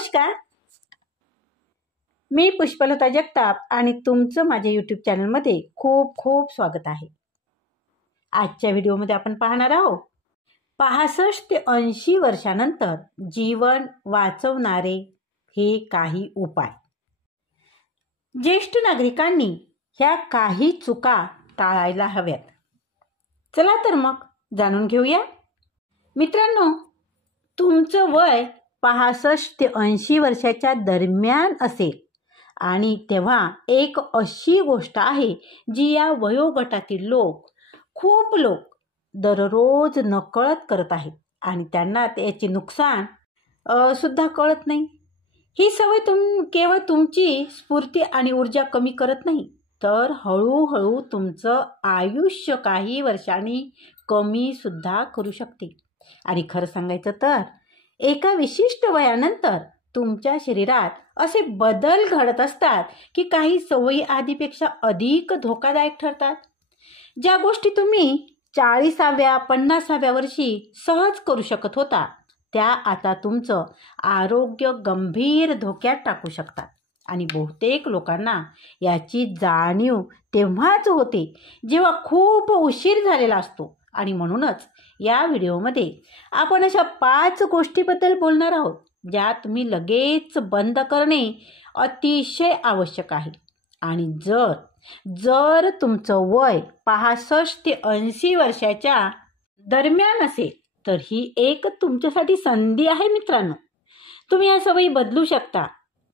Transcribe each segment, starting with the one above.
नमस्कार, मी पुष्पलता जगताप आणि तुमचं माझ्या यूट्यूब चॅनलमध्ये खूप खूप स्वागत आहे. आजच्या व्हिडिओमध्ये आपण पाहणार आहोत 65 ते 80 वर्षानंतर जीवन वाचवणारे हे काही उपाय. ज्येष्ठ नागरिकांनी ह्या काही चुका टाळायला हव्यात. चला तर मग जाणून घेऊया. मित्रांनो, तुमचं वय 65 ते 80 वर्षाच्या दरम्यान असेल आणि तेव्हा एक अशी गोष्ट आहे जी या वयोगटातील खूप लोक दररोज नकळत करत आहेत आणि त्यांना त्याचे नुकसान सुद्धा कळत नाही. ही सवय केवळ तुमची स्फूर्ती आणि ऊर्जा कमी करत नाही, तर हळूहळू तुमचं आयुष्य काही वर्षांनी कमी सुद्धा करू शकते. आणि खरं सांगायचं तर एका विशिष्ट वयानंतर तुमच्या शरीरात असे बदल घडत असतात की काही सवयी आधीपेक्षा अधिक धोकादायक ठरतात. ज्या गोष्टी तुम्ही 40व्या 50व्या वर्षी सहज करू शकत होता, त्या आता तुमचं आरोग्य गंभीर धोक्यात टाकू शकतात. आणि बहुतेक लोकांना याची जाणीव तेव्हाच होते जेव्हा खूप उशीर झालेला असतो. आणि म्हणूनच या व्हिडिओमध्ये आपण अशा 5 गोष्टीबद्दल बोलणार आहोत ज्या तुम्ही लगेच बंद करणे अतिशय आवश्यक आहे. आणि जर तुमचं वय 65 ते 80 वर्षाच्या दरम्यान असेल तर ही एक तुमच्यासाठी संधी आहे. मित्रांनो, तुम्ही या सवयी बदलू शकता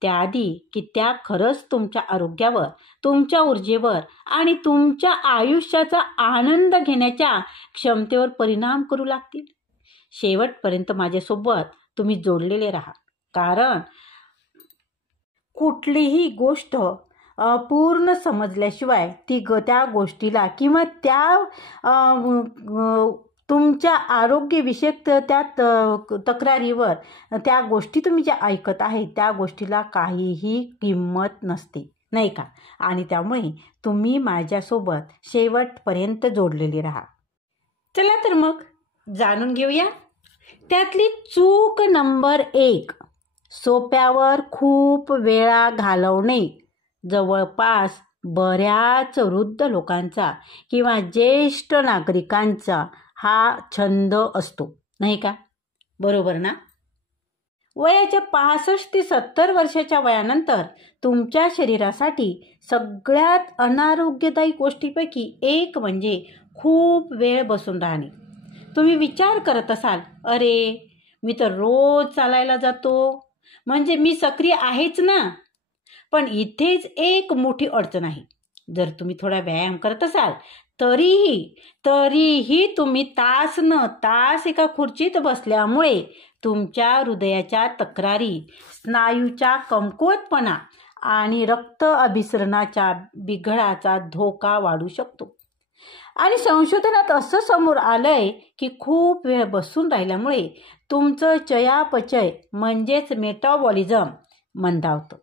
त्याआधी की त्या खरंच तुमच्या आरोग्यावर, तुमच्या ऊर्जेवर आणि तुमच्या आयुष्याचा आनंद घेण्याच्या क्षमतेवर परिणाम करू लागतील. शेवटपर्यंत माझ्यासोबत तुम्ही जोडलेले राहा, कारण कुठलीही गोष्ट पूर्ण समजल्याशिवाय त्या गोष्टीला किंवा त्या तुमच्या आरोग्यविषयक त्या तक्रारीवर त्या गोष्टी तुम्ही ज्या ऐकत आहे त्या गोष्टीला काहीही किंमत नसते, नाही का? आणि त्यामुळे तुम्ही माझ्यासोबत शेवटपर्यंत जोडलेले राहा. चला तर मग जाणून घेऊया. त्यातली चूक नंबर 1, सोप्यावर खूप वेळा घालवणे. जवळपास बऱ्याच वृद्ध लोकांचा किंवा ज्येष्ठ नागरिकांचा हा छंद असतो, नाही का? बरोबर ना? वयाच्या 65 ते 70 वर्षाच्या वयानंतर तुमच्या शरीरासाठी सगळ्यात अनारोग्यदायी गोष्टीपैकी एक म्हणजे खूप वेळ बसून राहणे. तुम्ही विचार करत असाल, अरे मी तर रोज चालायला जातो, म्हणजे मी सक्रिय आहेच ना. पण इथेच एक मोठी अडचण आहे. जर तुम्ही थोडा व्यायाम करत असाल तरीही तुम्ही तास एका खुर्चीत बसल्यामुळे तुमच्या हृदयाच्या तक्रारी, स्नायूचा कमकुवतपणा आणि रक्त अभिसरणाच्या बिघाडाचा धोका वाढू शकतो. आणि संशोधनात असं समोर आलंय की खूप वेळ बसून राहिल्यामुळे तुमचं चयापचय म्हणजेच मेटाबॉलिझम मंदावतं.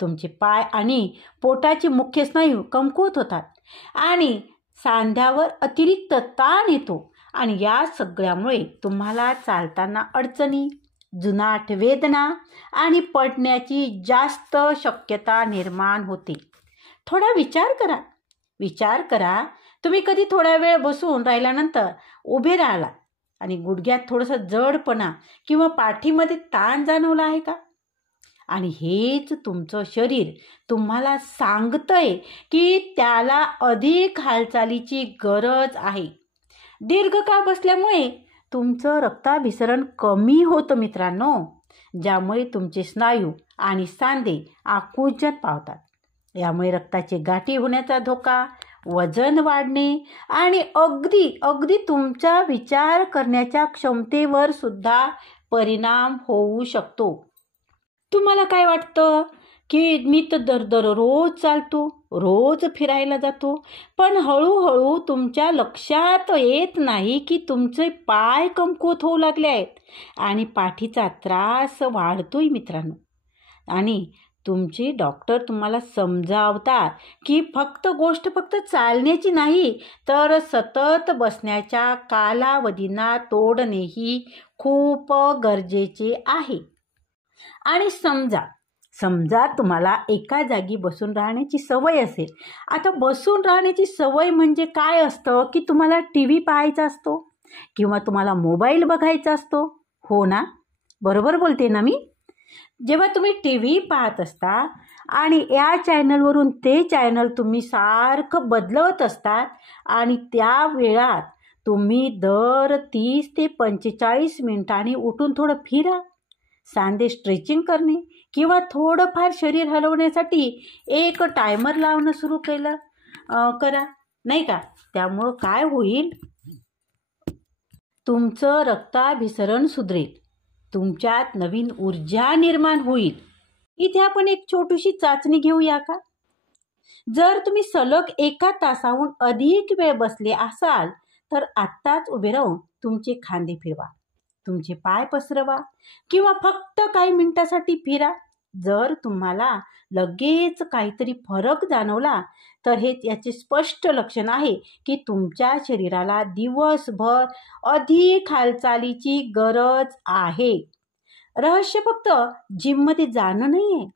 तुमचे पाय आणि पोटाचे मुख्य स्नायू कमकुवत होतात आणि सांध्यावर अतिरिक्त ताण येतो. आणि या सगळ्यामुळे तुम्हाला चालताना अडचणी, जुनाट वेदना आणि पडण्याची जास्त शक्यता निर्माण होते. थोडा विचार करा, तुम्ही कधी थोडा वेळ बसून राहिल्यानंतर उभे राहिला आणि गुडघ्यात थोडंसं जडपणा किंवा पाठीमध्ये ताण जाणवला आहे का? आणि हेच तुमचं शरीर तुम्हाला सांगतंय की त्याला अधिक हालचालीची गरज आहे. दीर्घकाळ बसल्यामुळे तुमचं रक्ताभिसरण कमी होतं मित्रांनो, ज्यामुळे तुमचे स्नायू आणि सांधे आकुंचन पावतात. यामुळे रक्ताची गाठी होण्याचा धोका, वजन वाढणे आणि अगदी तुमच्या विचार करण्याच्या क्षमतेवर सुद्धा परिणाम होऊ शकतो. तुम्हाला काय वाटतं की मी तर दररोज चालतो, रोज फिरायला जातो, पण हळूहळू तुमच्या लक्षात येत नाही की तुमचे पाय कमकुवत होऊ लागले आहेत आणि पाठीचा त्रास वाढतोय मित्रांनो. आणि तुमचे डॉक्टर तुम्हाला समजावतात की गोष्ट फक्त चालण्याची नाही, तर सतत बसण्याच्या कालावधींना तोडणेही खूप गरजेचे आहे. आणि समजा तुम्हाला एका जागी बसून राहण्याची सवय असेल. आता बसून राहण्याची सवय म्हणजे काय असतं, की तुम्हाला TV पाहायचा असतो किंवा तुम्हाला मोबाईल बघायचा असतो. हो ना? बरोबर बोलते ना मी? जेव्हा तुम्ही TV पाहत असता आणि या चॅनलवरून ते चॅनल तुम्ही सारखं बदलवत असतात आणि त्या वेळात तुम्ही दर 30 ते 45 मिनिटांनी उठून थोडं फिरा, सांधे स्ट्रेचिंग करणे किंवा थोडंफार शरीर हलवण्यासाठी एक टायमर लावणं सुरू करा, नाही का? त्यामुळं काय होईल, तुमचं रक्ताभिसरण सुधरेल, तुमच्यात नवीन ऊर्जा निर्माण होईल. इथे आपण एक छोटीशी चाचणी घेऊया का? जर तुम्ही सलग 1 तासाहून अधिक वेळ बसले असाल तर आत्ताच उभे राहून तुमचे खांदे फिरवा, तुमचे पाय पसरवा किंवा फक्त काही मिनिटासाठी फिरा. जर तुम्हाला लगेच काहीतरी फरक जाणवला तर हे याचे स्पष्ट लक्षण आहे की तुमच्या शरीराला दिवसभर अधिक हालचालीची गरज आहे. रहस्य फक्त जिममध्ये जाणं नाही आहे,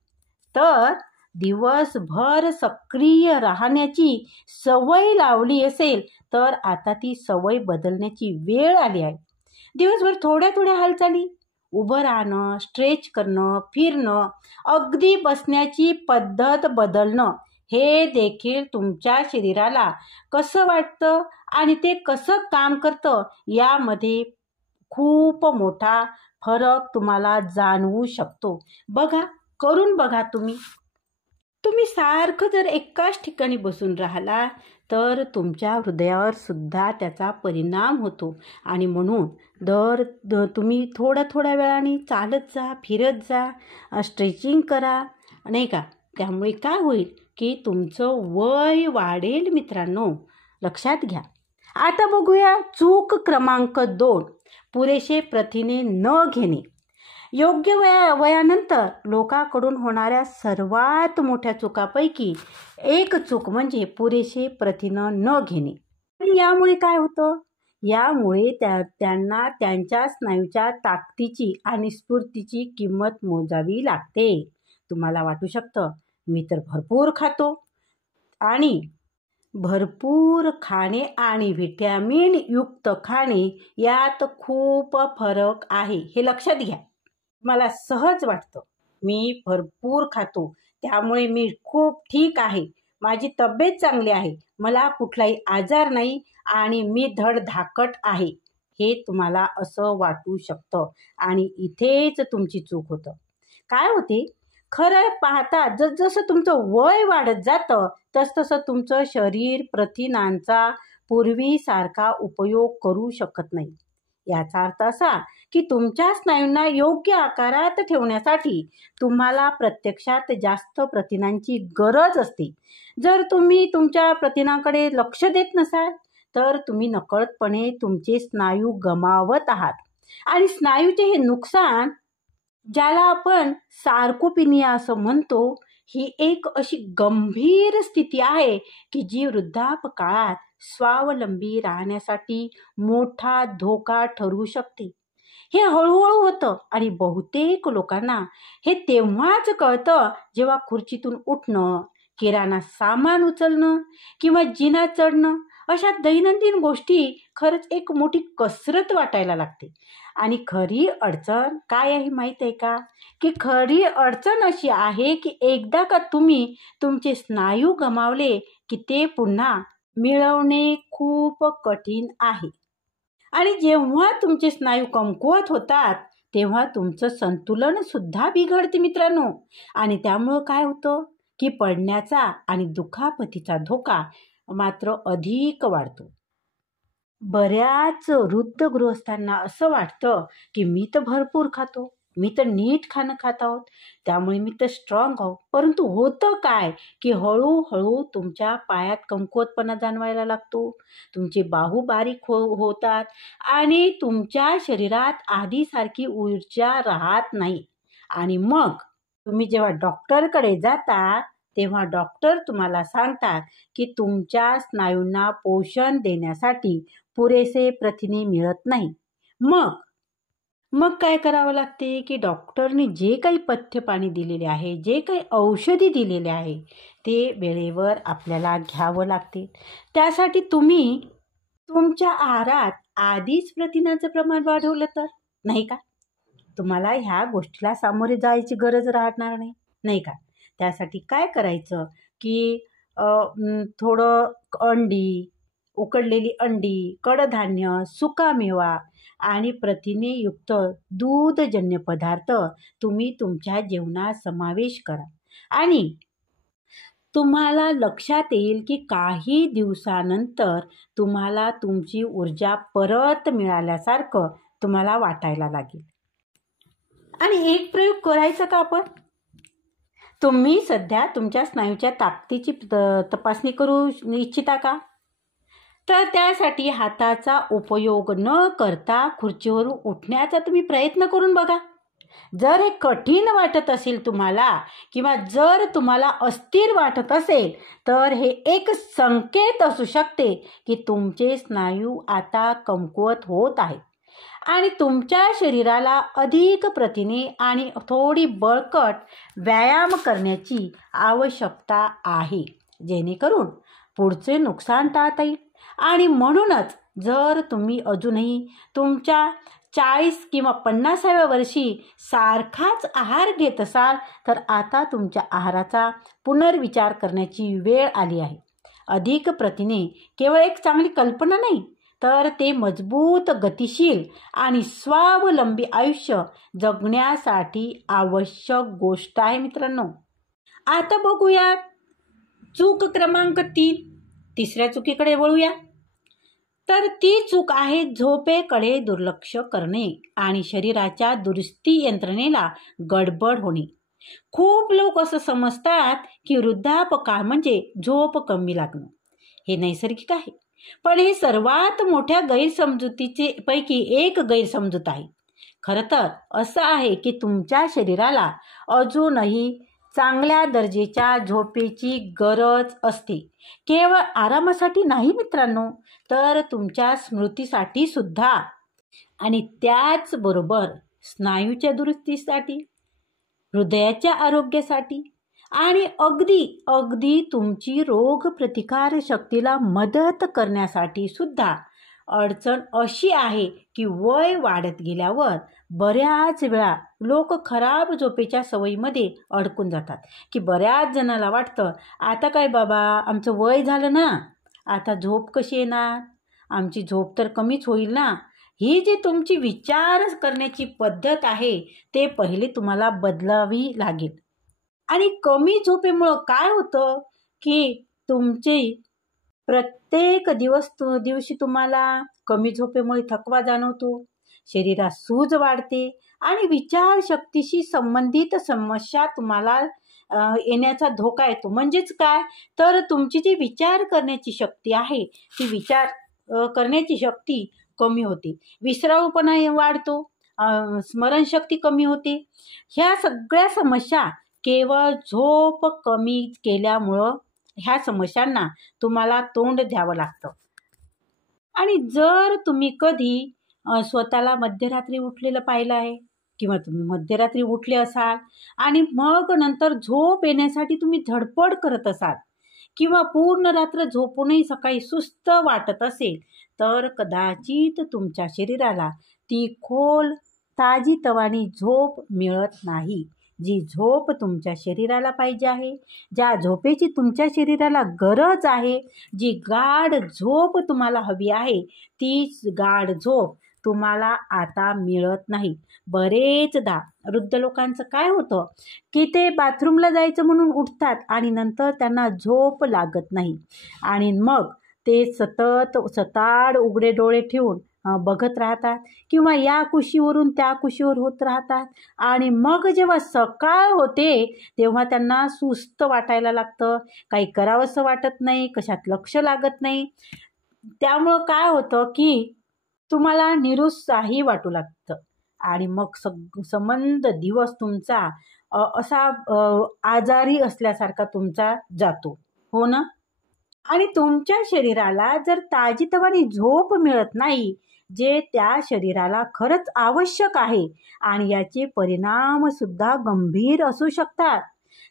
तर दिवसभर सक्रिय राहण्याची सवय लावली असेल तर आता ती सवय बदलण्याची वेळ आली आहे. दिवसभर थोड्या हालचाली, उभं राहणं, स्ट्रेच करणं, फिरणं, अगदी बसण्याची पद्धत बदलणं, हे देखील तुमच्या शरीराला कसं वाटतं आणि ते कसं काम करतं यामध्ये खूप मोठा फरक तुम्हाला जाणवू शकतो. करून बघा तुम्ही सारखं जर एकाच ठिकाणी बसून राहिला तर तुमच्या हृदयावर सुद्धा त्याचा परिणाम होतो आणि म्हणून तुम्ही थोड्या वेळाने चालत जा, फिरत जा, स्ट्रेचिंग करा, नाही का? त्यामुळे काय होईल की तुमचं वय वाढेल मित्रांनो, लक्षात घ्या. आता बघूया चूक क्रमांक 2, पुरेसे प्रथिने न घेणे. योग्य वयानंतर लोकांकडून होणाऱ्या सर्वात मोठ्या चुकापैकी एक चूक म्हणजे पुरेसे प्रथिने न घेणे. यामुळे काय होतं? यामुळे त्यांना त्यांच्या स्नायूच्या ताकदीची आणि स्फूर्तीची किंमत मोजावी लागते. तुम्हाला वाटू शकतं, मी तर भरपूर खातो, आणि भरपूर खाणे आणि व्हिटॅमिन युक्त खाणे यात खूप फरक आहे, हे लक्षात घ्या. मला सहज वाटतं, मी भरपूर खातो त्यामुळे मी खूप ठीक आहे, माझी तब्येत चांगली आहे, मला कुठलाही आजार नाही आणि मी धडधाकट आहे, हे तुम्हाला असं वाटू शकतं आणि इथेच तुमची चूक होतं. काय होते, खरं पाहता जसं तुमचं वय वाढत जातं तसं तुमचं शरीर प्रथिनांचा पूर्वीसारखा उपयोग करू शकत नाही. याचा अर्थ असा की तुमच्या स्नायूंना योग्य आकारात ठेवण्यासाठी तुम्हाला प्रत्यक्षात जास्त प्रथिनांची गरज असते. जर तुम्ही तुमच्या प्रथिनांकडे लक्ष देत नसाल तर तुम्ही नकळतपणे तुमचे स्नायू गमावत आहात आणि स्नायूचे हे नुकसान, ज्याला आपण सार्कोपिनिया असं म्हणतो, ही एक अशी गंभीर स्थिती आहे की जी वृद्धापकाळात स्वावलंबी राहण्यासाठी मोठा धोका ठरू शकते. हे हळूहळू होतं आणि बहुतेक लोकांना हे तेव्हाच कळतं जेव्हा खुर्चीतून उठणं, किराणा सामान उचलणं किंवा जिना चढणं अशा दैनंदिन गोष्टी खरंच एक मोठी कसरत वाटायला लागते. आणि खरी अडचण काय आहे माहीत आहे का? की खरी अडचण अशी आहे की एकदा का तुम्ही तुमचे स्नायू गमावले की ते पुन्हा मिळवणे खूप कठीण आहे. आणि जेव्हा तुमचे स्नायू कमकुवत होतात तेव्हा तुमचं संतुलन सुद्धा बिघडते मित्रांनो. आणि त्यामुळं काय होतं की पडण्याचा आणि दुखापतीचा धोका मात्र अधिक वाढतो. बऱ्याच वृद्ध गृहस्थांना असं वाटतं की मी तर भरपूर खातो, मी तर नीट खाणं खात आहोत, त्यामुळे मी तर स्ट्रॉंग आहोत. परंतु होतं काय की हळूहळू तुमच्या पायात कमकुवतपणा जाणवायला लागतो, तुमचे बाहू बारीक होतात आणि तुमच्या शरीरात आधीसारखी ऊर्जा राहत नाही. आणि मग तुम्ही जेव्हा डॉक्टरकडे जाता तेव्हा डॉक्टर तुम्हाला सांगतात की तुमच्या स्नायूंना पोषण देण्यासाठी पुरेसे प्रथिने मिळत नाही. मग मग काय करावं लागते की डॉक्टरने जे काही पथ्य पाणी दिलेले आहे, जे काही औषधी दिलेले आहे, ते वेळेवर आपल्याला घ्यावं लागते. त्यासाठी तुम्ही तुमच्या आहारात आधीच प्रथिनाचं प्रमाण वाढवलं तर, नाही का? तुम्हाला ह्या गोष्टीला सामोरे जायची गरज राहणार नाही, नाही का? त्यासाठी काय करायचं की थोडं अंडी, उकडलेली अंडी, कडधान्य, सुकामेवा आणि प्रथिनेयुक्त दूधजन्य पदार्थ तुम्ही तुमच्या जेवणात समावेश करा. आणि तुम्हाला लक्षात येईल की काही दिवसानंतर तुम्हाला तुमची ऊर्जा परत मिळाल्यासारखं तुम्हाला वाटायला लागेल. आणि एक प्रयोग करायचा का आपण? तुम्ही सध्या तुमच्या स्नायूच्या ताकदीची तपासणी करू इच्छिता का? तर त्यासाठी हाताचा उपयोग न करता खुर्चीवरून उठण्याचा तुम्ही प्रयत्न करून बघा. जर हे कठीण वाटत असेल तुम्हाला किंवा जर तुम्हाला अस्थिर वाटत असेल तर हे एक संकेत असू शकते की तुमचे स्नायू आता कमकुवत होत आहेत आणि तुमच्या शरीराला अधिक प्रथिने आणि थोडी बळकट व्यायाम करण्याची आवश्यकता आहे, जेणेकरून पुढचे नुकसान टाळता येईल. आणि म्हणूनच जर तुम्ही अजूनही तुमच्या 40 किंवा 50व्या वर्षी सारखाच आहार घेत असाल तर आता तुमच्या आहाराचा पुनर्विचार करण्याची वेळ आली आहे. अधिक प्रथिने केवळ एक चांगली कल्पना नाही, तर ते मजबूत, गतिशील आणि स्वावलंबी आयुष्य जगण्यासाठी आवश्यक गोष्ट आहे मित्रांनो. आता बघूया चूक क्रमांक 3. तिसऱ्या चुकीकडे वळूया. तर ती चूक आहे झोपेकडे दुर्लक्ष करणे आणि शरीराच्या दुरुस्ती यंत्रणेला गडबड होणे. खूप लोक असं समजतात की वृद्धापकाळ म्हणजे झोप कमी लागणं. हे नैसर्गिक आहे, पण हे सर्वात मोठ्या गैरसमजुतीचे पैकी एक गैरसमजूत आहे. खरं तर असं आहे की तुमच्या शरीराला अजूनही चांगल्या दर्जाच्या झोपेची गरज असते. केवळ आरामासाठी नाही मित्रांनो, तर तुमच्या स्मृतीसाठी सुद्धा. आणि त्याचबरोबर स्नायूच्या दुरुस्तीसाठी, हृदयाच्या आरोग्यासाठी आणि अगदी तुमची रोगप्रतिकार शक्तीला मदत करण्यासाठी सुद्धा. अडचण अशी आहे की वय वाढत गेल्यावर बऱ्याच वेळा लोक खराब झोपेच्या सवयीमध्ये अडकून जातात. की बऱ्याच जणाला वाटतं आता काय बाबा, आमचं वय झालं ना, आता झोप कशी येणार, आमची झोप तर कमीच होईल ना. ही जी तुमची विचार करण्याची पद्धत आहे ते पहिले तुम्हाला बदलावी लागेल. आणि कमी झोपेमुळं काय होतं की तुमची प्रत्येक दिवशी तुम्हाला कमी झोपेमुळे थकवा जाणवतो, शरीरात सूज वाढते आणि विचारशक्तीशी संबंधित समस्या तुम्हाला येण्याचा धोका येतो. म्हणजेच काय, तर तुमची जी विचार करण्याची शक्ती आहे ती विचार करण्याची शक्ती कमी होते, विसराळूपणा वाढतो, स्मरणशक्ती कमी होते. ह्या सगळ्या समस्या केवळ झोप कमी केल्यामुळं ह्या समस्यांना तुम्हाला तोंड द्यावं लागतं. आणि जर तुम्ही कधी स्वतःला मध्यरात्री उठलेलं पाहिलं आहे किंवा तुम्ही मध्यरात्री उठले असाल आणि मग नंतर झोप येण्यासाठी तुम्ही धडपड करत असाल किंवा पूर्ण रात्र झोपूनही सकाळी सुस्त वाटत असेल, तर कदाचित तुमच्या शरीराला ती खोल ताजीतवानी झोप मिळत नाही. जी झोप तुमच्या शरीराला पाहिजे आहे, ज्या झोपेची तुमच्या शरीराला गरज आहे, जी गाढ झोप तुम्हाला हवी आहे, तीच गाढ झोप तुम्हाला आता मिळत नाही. बरेचदा वृद्ध लोकांचं काय होतं की ते बाथरूमला जायचं म्हणून उठतात आणि नंतर त्यांना झोप लागत नाही आणि मग ते सतत सताड उघडे डोळे ठेवून बघत राहतात किंवा या कुशीवरून त्या कुशीवर होत राहतात. आणि मग जेव्हा सकाळ होते तेव्हा त्यांना सुस्त वाटायला लागतं, काही करावंसं वाटत नाही, कशात लक्ष लागत नाही. त्यामुळं काय होतं की तुम्हाला निरुत्साही वाटू लागतं आणि मग संबंध दिवस तुमचा असा आजारी असल्यासारखा तुमचा जातो, हो ना. आणि तुमच्या शरीराला जर ताजीतवानी झोप मिळत नाही, जे त्या शरीराला खरंच आवश्यक आहे आणि याचे परिणाम सुद्धा गंभीर असू शकतात.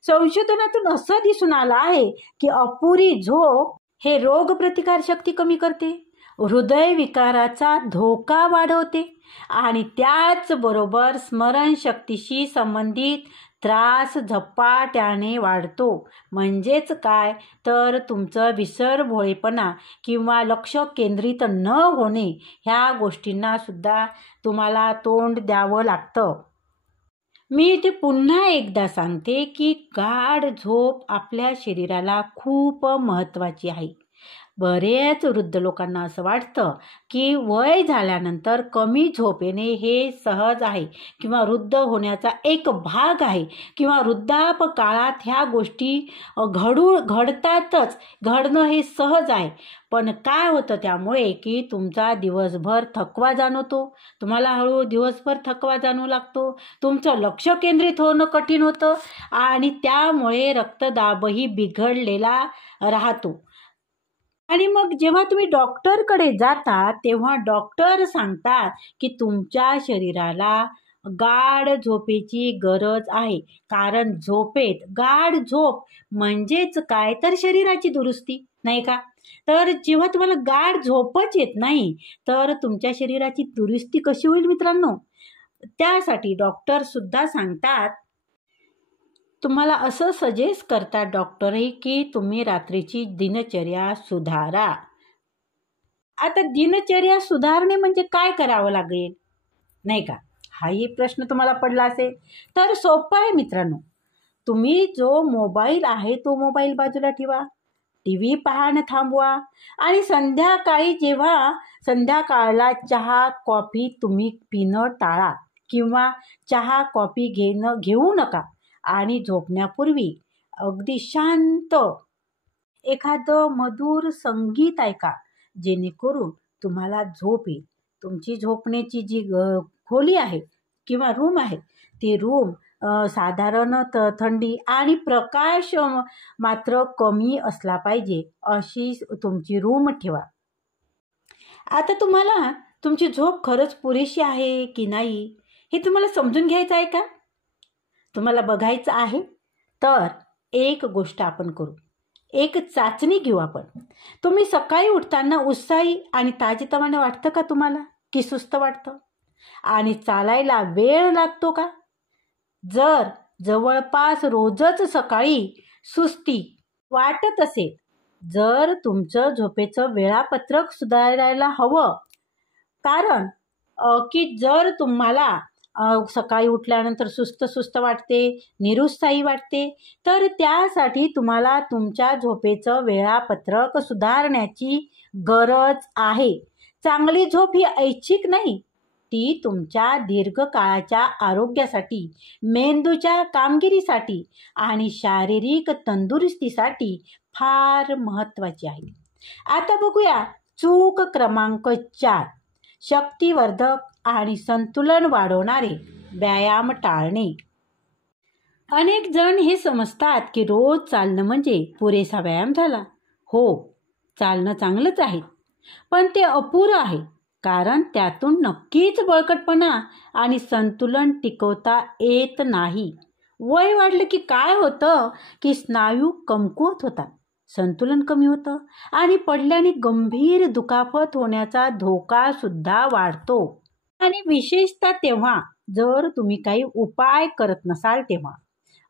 संशोधनातून असं दिसून आलं आहे की अपुरी झोप हे रोगप्रतिकारशक्ती कमी करते, हृदयविकाराचा धोका वाढवते आणि त्याचबरोबर स्मरणशक्तीशी संबंधित त्रास झपाट्याने वाढतो. म्हणजेच काय तर तुमचं विसरभोळेपणा किंवा लक्ष केंद्रित न होणे ह्या गोष्टींना सुद्धा तुम्हाला तोंड द्यावं लागतं. मी इथे पुन्हा एकदा सांगते की गाढ झोप आपल्या शरीराला खूप महत्त्वाची आहे. बरेच वृद्ध लोकांना असं वाटतं की वय झाल्यानंतर कमी झोप येणे हे सहज आहे किंवा वृद्ध होण्याचा एक भाग आहे किंवा वृद्धापकाळात ह्या गोष्टी घडतातच, घडणं हे सहज आहे. पण काय होतं त्यामुळे की तुमचा दिवसभर थकवा जाणवतो, तुम्हाला हळूहळू दिवसभर थकवा जाणवू लागतो, तुमचं लक्ष केंद्रित होणं कठीण होतं आणि त्यामुळे रक्तदाबही बिघडलेला राहतो. आणि मग जेव्हा तुम्ही डॉक्टरकडे जाता तेव्हा डॉक्टर सांगतात की तुमच्या शरीराला गाढ झोपेची गरज आहे. कारण झोपेत गाढ झोप म्हणजेच काय तर शरीराची दुरुस्ती, नाही का? तर जेव्हा तुम्हाला गाढ झोपच येत नाही तर तुमच्या शरीराची दुरुस्ती कशी होईल मित्रांनो? त्यासाठी डॉक्टर सुद्धा सांगतात, तुम्हाला असं सजेस्ट करतात डॉक्टरही की तुम्ही रात्रीची दिनचर्या सुधारा. आता दिनचर्या सुधारणे म्हणजे काय करावं लागेल, नाही का? हाही प्रश्न तुम्हाला पडला असेल. तर सोपं आहे मित्रांनो. तुम्ही जो मोबाईल आहे तो मोबाईल बाजूला ठेवा, TV पाहणं थांबवा आणि संध्याकाळला चहा कॉफी तुम्ही पिणं टाळा किंवा चहा कॉफी घेऊ नका आणि झोपण्यापूर्वी अगदी शांत एखादं मधुर संगीत ऐका, जेणेकरून तुम्हाला झोप येईल. तुमची झोपण्याची जी खोली आहे किंवा रूम आहे ती रूम साधारण थंडी आणि प्रकाश मात्र कमी असला पाहिजे अशी तुमची रूम ठेवा. आता तुम्हाला तुमची झोप खरंच पुरेशी आहे की नाही हे तुम्हाला समजून घ्यायचं आहे का? तुम्हाला बघायचं आहे तर एक गोष्ट आपण करू, एक चाचणी घेऊ आपण. तुम्ही सकाळी उठताना उत्साही आणि ताजेतवाने वाटतं का तुम्हाला की सुस्त वाटतं? आणि चालायला वेळ लागतो का? जर जवळपास रोजच सकाळी सुस्ती वाटत असेल, जर तुमचं झोपेचं वेळापत्रक सुधारायला हवं. कारण की जर तुम्हाला सकाळी उठल्यानंतर सुस्त वाटते, निरुत्साही वाटते, तर त्यासाठी तुम्हाला तुमच्या झोपेचं वेळापत्रक सुधारण्याची गरज आहे. चांगली झोप ही ऐच्छिक नाही, ती तुमच्या दीर्घकाळाच्या आरोग्यासाठी, मेंदूच्या कामगिरीसाठी आणि शारीरिक तंदुरुस्तीसाठी फार महत्त्वाची आहे. आता बघूया चूक क्रमांक 4, शक्तिवर्धक आणि संतुलन वाढवणारे व्यायाम टाळणे. अनेक जण हे समजतात की रोज चालणं म्हणजे पुरेसा व्यायाम झाला. हो, चालणं चांगलंच आहे, पण ते अपुरं आहे. कारण त्यातून नक्कीच बळकटपणा आणि संतुलन टिकवता येत नाही. वय वाढलं की काय होतं की स्नायू कमकुवत होतात, संतुलन कमी होतं आणि पडल्याने गंभीर दुखापत होण्याचा धोका सुद्धा वाढतो. आणि विशेषतः तेव्हा जर तुम्ही काही उपाय करत नसाल तेव्हा.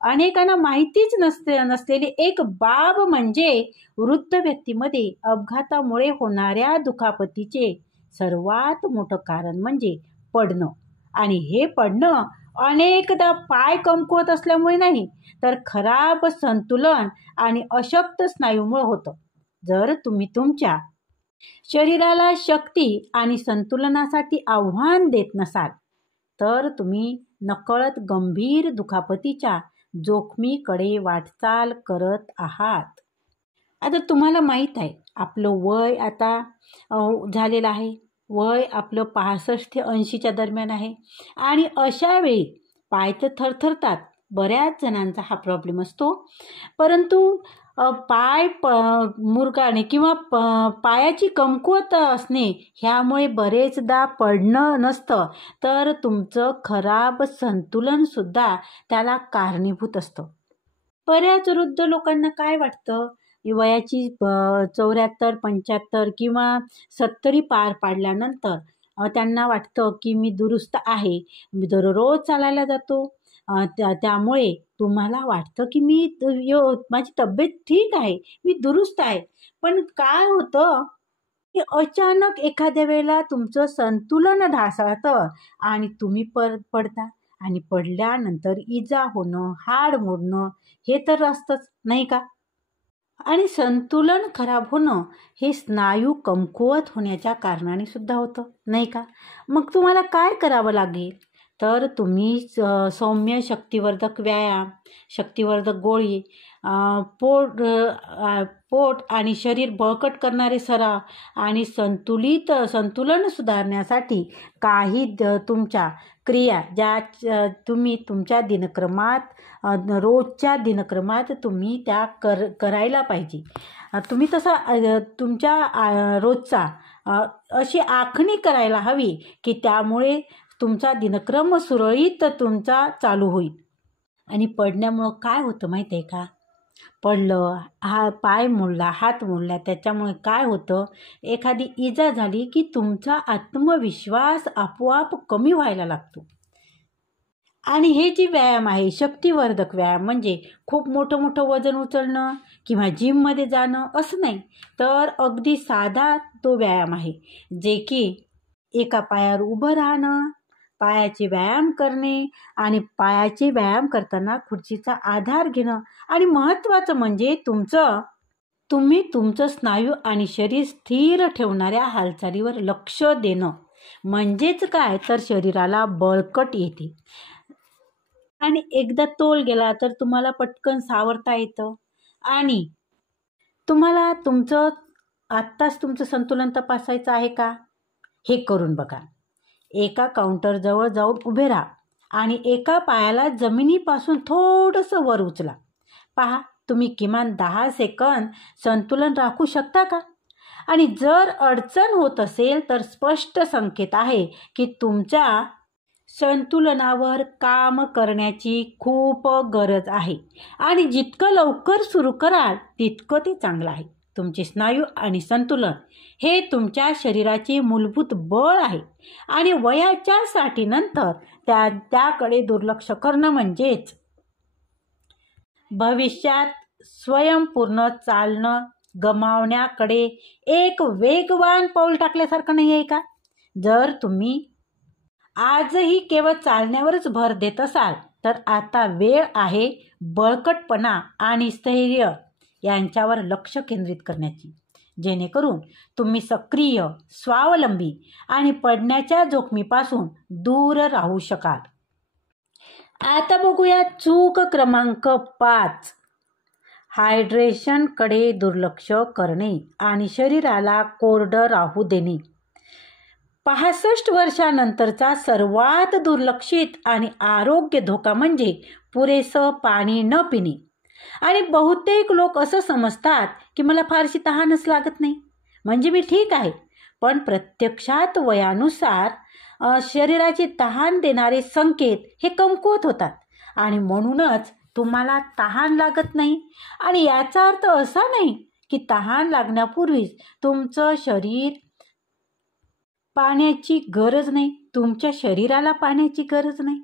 अनेकांना माहितीच नसलेली एक बाब म्हणजे वृद्ध व्यक्तीमध्ये अपघातामुळे होणाऱ्या दुखापतीचे सर्वात मोठं कारण म्हणजे पडणं. आणि हे पडणं अनेकदा पाय कमकुवत असल्यामुळे नाही, तर खराब संतुलन आणि अशक्त स्नायूमुळे होतं. जर तुम्ही तुमच्या शरीराला शक्ती आणि संतुलनासाठी आव्हान देत नसाल तर तुम्ही नकळत गंभीर दुखापतीच्या जोखमीकडे वाटचाल करत आहात. आता तुम्हाला माहीत आहे आपलं वय आता झालेलं आहे. वय आपलं 65 ते 80च्या दरम्यान आहे आणि अशा वेळी पाय तर थरथरतात. बऱ्याच जणांचा हा प्रॉब्लेम असतो. परंतु पाय मुरगाळणे किंवा पायाची कमकुवत असणे ह्यामुळे बरेचदा पडणं नसतं तर तुमचं खराब संतुलनसुद्धा त्याला कारणीभूत असतं. बऱ्याच वृद्ध लोकांना काय वाटतं, वयाची 74, 75 किंवा 70 पार पाडल्यानंतर त्यांना वाटतं की मी दुरुस्त आहे, मी दररोज चालायला जातो. त्यामुळे तुम्हाला वाटतं की माझी तब्येत ठीक आहे, मी दुरुस्त आहे. पण काय होतं की अचानक एखाद्या वेळेला तुमचं संतुलन ढासळतं आणि तुम्ही पडता आणि पडल्यानंतर इजा होणं, हाड मोडणं हे तर असतंच, नाही का? आणि संतुलन खराब होणं हे स्नायू कमकुवत होण्याच्या कारणाने सुद्धा होतं, नाही का? मग तुम्हाला काय करावं लागेल? तर तुम्ही सौम्य शक्तिवर्धक व्यायाम, शक्तिवर्धक गोळी, पोट आणि शरीर बळकट करणारे सराव आणि संतुलन सुधारण्यासाठी काही तुमच्या क्रिया ज्या तुम्ही तुमच्या रोजच्या दिनक्रमात तुम्ही त्या करायला पाहिजे. तुम्ही तसा तुमच्या रोजचा अशी आखणी करायला हवी की त्यामुळे तुमचा दिनक्रम सुरळीत तुमचा चालू होईल. आणि पडण्यामुळं काय होतं माहिती आहे का? पडलं, पाय मोडला, हात मोडला, त्याच्यामुळे काय होतं, एखादी इजा झाली की तुमचा आत्मविश्वास आपोआप कमी व्हायला लागतो. आणि हे जे व्यायाम आहे, शक्तिवर्धक व्यायाम म्हणजे खूप मोठं वजन उचलणं किंवा जिममध्ये जाणं असं नाही, तर अगदी साधा तो व्यायाम आहे, जे की एका पायावर उभं राहणं, पायाचे व्यायाम करणे आणि पायाचे व्यायाम करताना खुर्चीचा आधार घेणं आणि महत्त्वाचं म्हणजे तुम्ही तुमचं स्नायू आणि शरीर स्थिर ठेवणाऱ्या हालचालीवर लक्ष देणं. म्हणजेच काय, तर शरीराला बळकट येते आणि एकदा तोल गेला तर तुम्हाला पटकन सावरता येतं. आणि तुम्हाला आत्ताच तुमचं संतुलन तपासायचं आहे का? हे करून बघा. एका काउंटरजवळ जाऊन उभे राहा आणि एका पायाला जमिनीपासून थोडंसं वर उचला. पहा, तुम्ही किमान 10 सेकंद संतुलन राखू शकता का? आणि जर अडचण होत असेल तर स्पष्ट संकेत आहे की तुमच्या संतुलनावर काम करण्याची खूप गरज आहे. आणि जितकं लवकर सुरू कराल तितकं ते चांगलं आहे. तुमचे स्नायू आणि संतुलन हे तुमच्या शरीराचे मूलभूत बळ आहे आणि वयाच्या 60 नंतर त्याकडे दुर्लक्ष करणं म्हणजेच भविष्यात स्वयंपूर्ण चालणं गमावण्याकडे एक वेगवान पाऊल टाकल्यासारखं नाही आहे का? जर तुम्ही आजही केवळ चालण्यावरच भर देत असाल तर आता वेळ आहे बळकटपणा आणि स्थैर्य यांच्यावर लक्ष केंद्रित करण्याची, जेणेकरून तुम्ही सक्रिय, स्वावलंबी आणि पडण्याच्या जोखमीपासून दूर राहू शकाल. आता बघूया चूक क्रमांक 5. हायड्रेशनकडे दुर्लक्ष करणे आणि शरीराला कोरडं राहू देणे. 65 वर्षानंतरचा सर्वात दुर्लक्षित आणि आरोग्य धोका म्हणजे पुरेसं पाणी न पिणे. आणि बहुतेक लोक असं समजतात की मला फारशी तहानच लागत नाही, म्हणजे मी ठीक आहे. पण प्रत्यक्षात वयानुसार शरीराचे तहान देणारे संकेत हे कमकुवत होतात आणि म्हणूनच तुम्हाला तहान लागत नाही. आणि याचा अर्थ असा नाही की तहान लागण्यापूर्वीच तुमचं शरीर पाण्याची गरज नाही, तुमच्या शरीराला पाण्याची गरज नाही,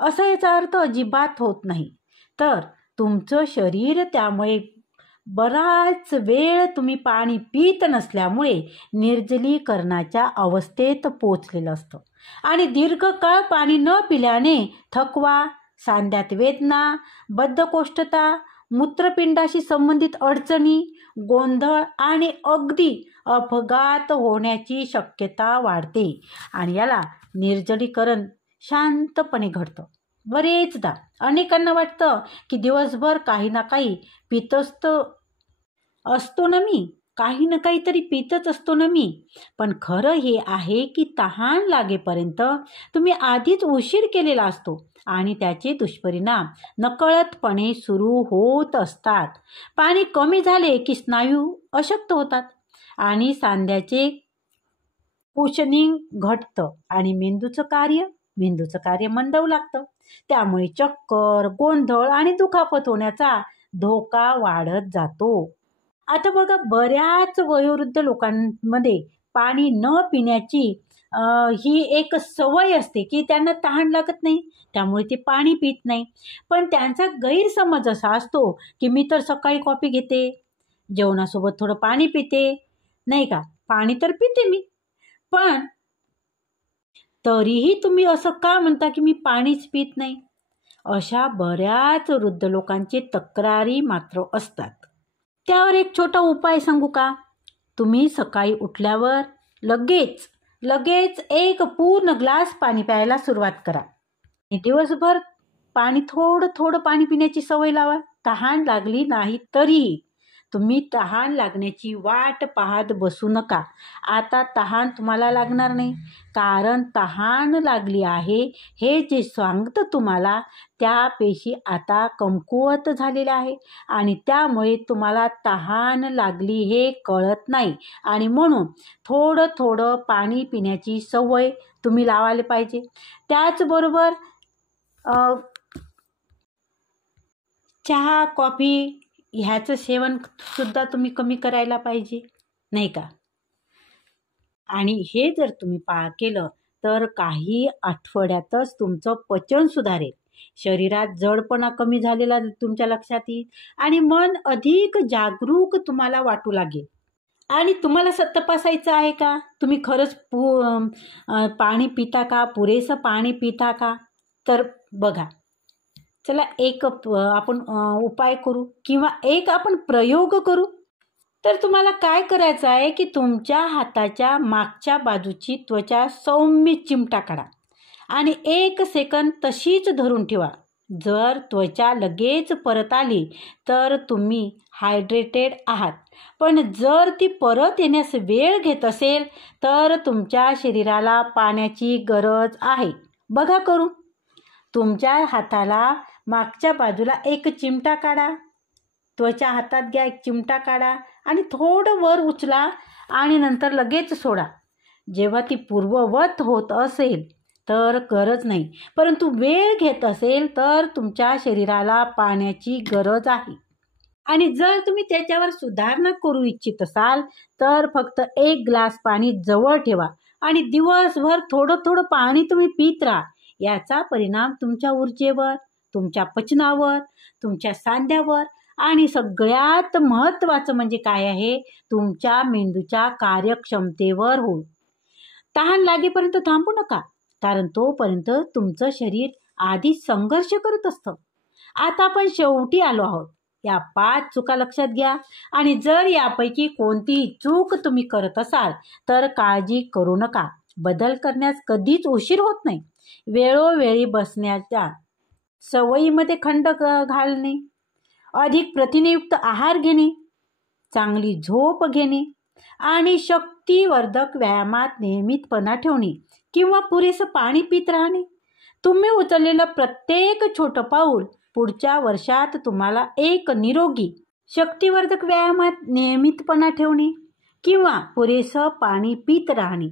असा याचा अर्थ अजिबात होत नाही. तर तुमचं शरीर त्यामुळे बराच वेळ तुम्ही पाणी पित नसल्यामुळे निर्जलीकरणाच्या अवस्थेत पोचलेलं असतं. आणि दीर्घकाळ पाणी न पिल्याने थकवा, सांध्यात वेदना, बद्धकोष्ठता, मूत्रपिंडाशी संबंधित अडचणी, गोंधळ आणि अगदी अपघात होण्याची शक्यता वाढते. आणि याला निर्जलीकरण शांतपणे घडतं. बरेचदा अनेकांना वाटतं की दिवसभर काही ना काही पित असतो ना मी, काही ना काहीतरी पितच असतो ना मी. पण खरं हे आहे की तहान लागेपर्यंत तुम्ही आधीच उशीर केलेला असतो आणि त्याचे दुष्परिणाम नकळतपणे सुरू होत असतात. पाणी कमी झाले की स्नायू अशक्त होतात आणि सांध्याचे कुशनिंग घटतं आणि मेंदूचं कार्य मंदावू लागतं. त्यामुळे चक्कर, गोंधळ आणि दुखापत होण्याचा धोका वाढत जातो. आता बघा, बऱ्याच वयोवृद्ध लोकांमध्ये पाणी न पिण्याची ही एक सवय असते की त्यांना तहान लागत नाही, त्यामुळे ते पाणी पित नाही. पण त्यांचा गैरसमज असा असतो की मी तर सकाळी कॉफी घेते, जेवणासोबत थोडं पाणी पिते, नाही का, पाणी तर पिते मी. पण तरीही तुम्ही असं का म्हणता की मी पाणीच पित नाही? अशा बऱ्याच वृद्ध लोकांचे तक्रारी मात्र असतात. त्यावर एक छोटा उपाय सांगू का? तुम्ही सकाळी उठल्यावर लगेच एक पूर्ण ग्लास पाणी प्यायला सुरुवात करा. दिवसभर थोडं पाणी पिण्याची सवय लावा. तहान लागली नाही तरी तुम्ही तहान लागण्याची वाट पाहत बसू नका. आता तहान तुम्हाला लागणार नाही, कारण तहान लागली आहे हे जे सांगतं तुम्हाला, त्या पेशी आता कमकुवत झालेल्या आहे आणि त्यामुळे तुम्हाला तहान लागली हे कळत नाही. आणि म्हणून थोडं पाणी पिण्याची सवय तुम्ही लावायला पाहिजे. त्याचबरोबर चहा, कॉफी ह्याचं सेवन सुद्धा तुम्ही कमी करायला पाहिजे, नाही का? आणि हे जर तुम्ही केलं तर काही आठवड्यातच तुमचं पचन सुधारेल, शरीरात जडपणा कमी झालेला तुमच्या लक्षात येईल आणि मन अधिक जागरूक तुम्हाला वाटू लागेल. आणि तुम्हाला तपासायचं आहे का तुम्ही खरंच पाणी पिता का, पुरेसं पाणी पिता का? तर बघा, चला एक आपण उपाय करू किंवा एक आपण प्रयोग करू. तर तुम्हाला काय करायचं आहे की तुमच्या हाताच्या मागच्या बाजूची त्वचा सौम्य चिमटा काढा आणि 1 सेकंद तशीच धरून ठेवा. जर त्वचा लगेच परत आली तर तुम्ही हायड्रेटेड आहात, पण जर ती परत येण्यास वेळ घेत असेल तर तुमच्या शरीराला पाण्याची गरज आहे. बघा करू. तुमच्या हाताला मागच्या बाजूला एक चिमटा काढा, त्वचा हातात घ्या, एक चिमटा काढा आणि थोडं वर उचला आणि नंतर लगेच सोडा. जेव्हा ती पूर्ववत होत असेल तर गरज नाही, परंतु वेळ घेत असेल तर तुमच्या शरीराला पाण्याची गरज आहे. आणि जर तुम्ही त्याच्यावर सुधारणा करू इच्छित असाल तर फक्त 1 ग्लास पाणी जवळ ठेवा आणि दिवसभर थोडं पाणी तुम्ही पित राहा. याचा परिणाम तुमच्या ऊर्जेवर, तुमच्या पचनावर, तुमच्या सांध्यावर आणि सगळ्यात महत्त्वाचं म्हणजे काय आहे, तुमच्या मेंदूच्या कार्यक्षमतेवर होईल. तहान लागेपर्यंत थांबू नका, कारण तोपर्यंत तुमचं शरीर आधीच संघर्ष करत असतं. आता आपण शेवटी आलो आहोत. या 5 चुका लक्षात घ्या आणि जर यापैकी कोणतीही चूक तुम्ही करत असाल तर काळजी करू नका. बदल करण्यास कधीच उशीर होत नाही. वेळोवेळी बसण्याच्या सवयीमध्ये खंड घालणे, अधिक प्रथिनयुक्त आहार घेणे, चांगली झोप घेणे आणि शक्तिवर्धक व्यायामात नियमितपणा ठेवणे किंवा पुरेसं पाणी पित राहणे. तुम्ही उचललेलं प्रत्येक छोटं पाऊल पुढच्या वर्षात तुम्हाला एक निरोगी, शक्तिवर्धक व्यायामात नियमितपणा ठेवणे किंवा पुरेसं पाणी पित राहणे.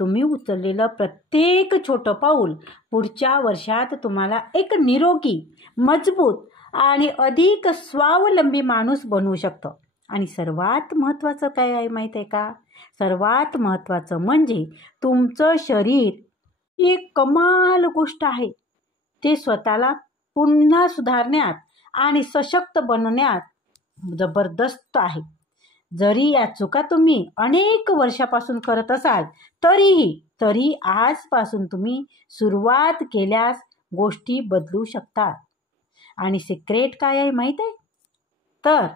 तुम्ही उचललेलं प्रत्येक छोटं पाऊल पुढच्या वर्षात तुम्हाला एक निरोगी, मजबूत आणि अधिक स्वावलंबी माणूस बनवू शकतं. आणि सर्वात महत्त्वाचं काय आहे माहीत आहे का? सर्वात महत्त्वाचं म्हणजे तुमचं शरीर ही एक कमाल गोष्ट आहे. ते स्वतःला पुन्हा सुधारण्यात आणि सशक्त बनवण्यात जबरदस्त आहे. जरी या चुका तुम्ही अनेक वर्षापासून करत असाल तरी आजपासून तुम्ही सुरुवात केल्यास गोष्टी बदलू शकतात. आणि सिक्रेट काय आहे माहीत आहे? तर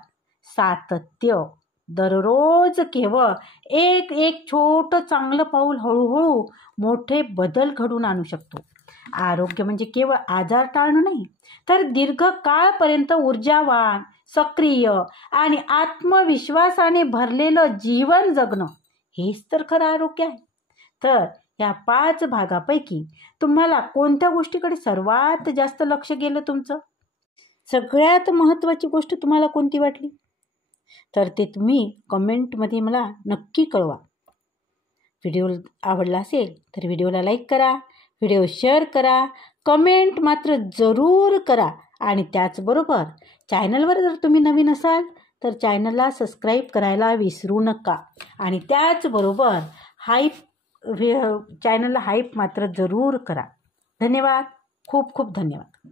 सातत्य. दररोज केवळ एक छोटं चांगलं पाऊल हळूहळू मोठे बदल घडवून आणू शकतो. आरोग्य म्हणजे केवळ आजार टाळणं नाही, तर दीर्घकाळपर्यंत ऊर्जावान, सक्रिय आणि आत्मविश्वासाने भरलेलं जीवन जगणं, हेच तर खरं आरोग्य आहे. तर या 5 भागापैकी तुम्हाला कोणत्या गोष्टीकडे सर्वात जास्त लक्ष गेलं तुमचं? सगळ्यात महत्त्वाची गोष्ट तुम्हाला कोणती वाटली? तर ते तुम्ही कमेंटमध्ये मला नक्की कळवा. व्हिडिओ आवडला असेल तर व्हिडिओला लाईक करा, व्हिडिओ शेअर करा, कमेंट मात्र जरूर करा आणि त्याचबरोबर चॅनलवर जर तुम्ही नवीन असाल तर चॅनलला सबस्क्राईब करायला विसरू नका आणि त्याचबरोबर चॅनलला हाईप मात्र जरूर करा. धन्यवाद. खूप खूप धन्यवाद.